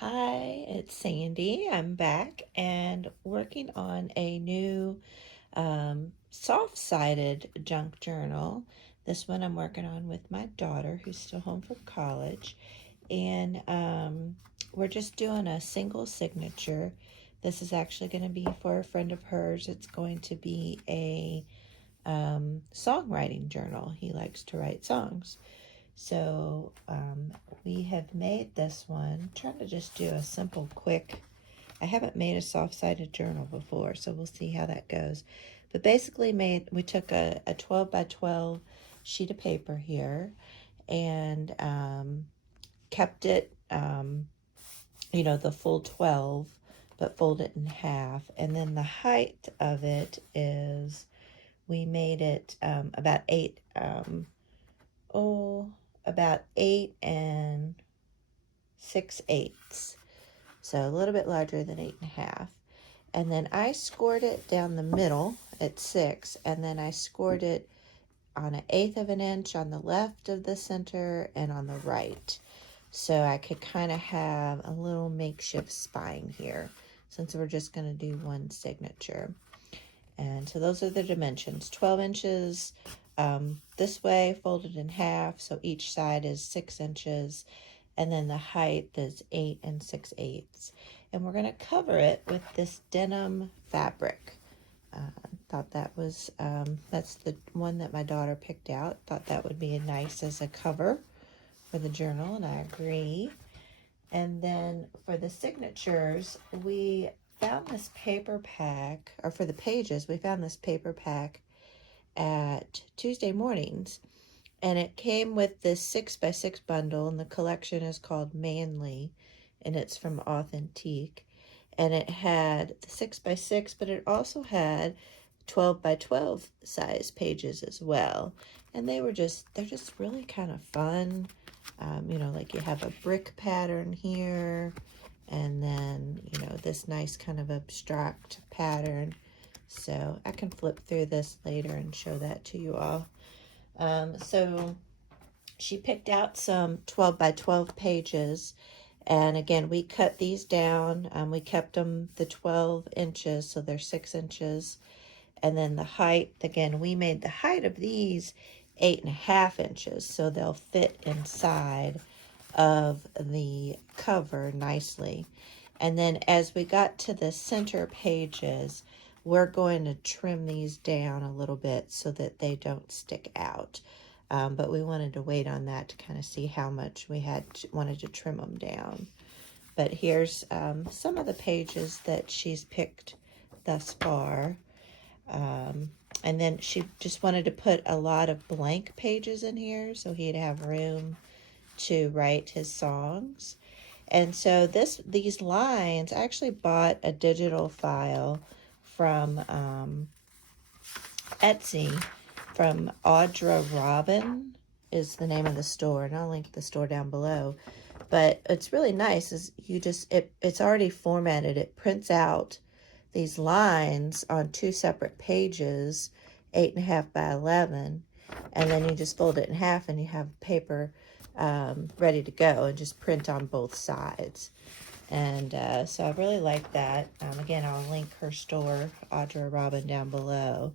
Hi, it's Sandy. I'm back and working on a new soft-sided junk journal. This one I'm working on with my daughter who's still home from college. And we're just doing a single signature. This is actually going to be for a friend of hers. It's going to be a songwriting journal. He likes to write songs. So we have made this one. I'm trying to just do a simple, quick. I haven't made a soft-sided journal before, so we'll see how that goes. But basically, we took a 12 by 12 sheet of paper here and kept it, the full 12, but fold it in half. And then the height of it is, we made it about 8 and 6/8. So a little bit larger than 8.5. And then I scored it down the middle at 6, and then I scored it on 1/8 of an inch on the left of the center and on the right. So I could kind of have a little makeshift spine here since we're just going to do one signature. And so those are the dimensions. 12 inches this way, folded in half, so each side is 6 inches. And then the height is 8 and 6/8. And we're going to cover it with this denim fabric. Thought that was, that's the one that my daughter picked out. Thought that would be nice as a cover for the journal, and I agree. And then for the signatures, we found this paper pack, or for the pages, we found this paper pack at Tuesday Mornings. And it came with this 6x6 bundle, and the collection is called Manly, and it's from Authentique. And it had the 6x6, but it also had 12x12 size pages as well. And they're just really kind of fun. Like you have a brick pattern here, and then, this nice kind of abstract pattern. So I can flip through this later and show that to you all. So she picked out some 12x12 pages, and again, we cut these down. We kept them the 12 inches, so they're 6 inches. And then the height, again, we made the height of these 8.5 inches, so they'll fit inside of the cover nicely. And then as we got to the center pages, we're going to trim these down a little bit so that they don't stick out. But we wanted to wait on that to kind of see how much we wanted to trim them down. But here's some of the pages that she's picked thus far. And then she just wanted to put a lot of blank pages in here so he'd have room to write his songs. And so these lines, I actually bought a digital file from Etsy, from AudraRobin is the name of the store, and I'll link the store down below. But it's really nice, is it's already formatted. It prints out these lines on 2 separate pages, 8.5 by 11, and then you just fold it in half and you have paper ready to go and just print on both sides. And so I really like that. Again, I'll link her store, AudraRobin, down below.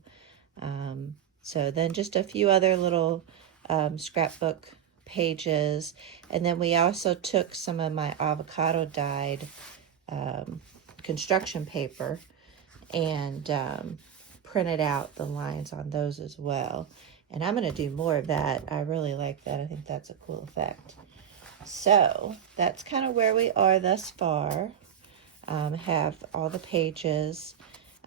So then just a few other little scrapbook pages. And then we also took some of my avocado dyed construction paper and printed out the lines on those as well. And I'm going to do more of that. I really like that. I think that's a cool effect. So that's kind of where we are thus far. Have all the pages.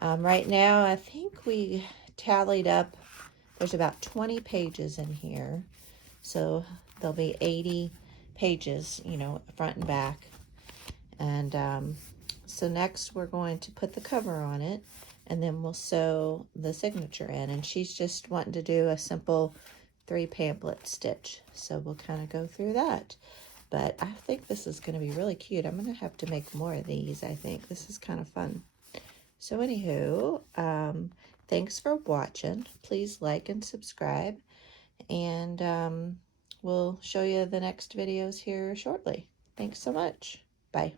Right now, I think we tallied up, there's about 20 pages in here. So there'll be 80 pages, front and back. And so next we're going to put the cover on it, and then we'll sew the signature in. And she's just wanting to do a simple 3 pamphlet stitch. So we'll kind of go through that. But I think this is going to be really cute. I'm going to have to make more of these, I think. This is kind of fun. So anywho, thanks for watching. Please like and subscribe. And we'll show you the next videos here shortly. Thanks so much. Bye.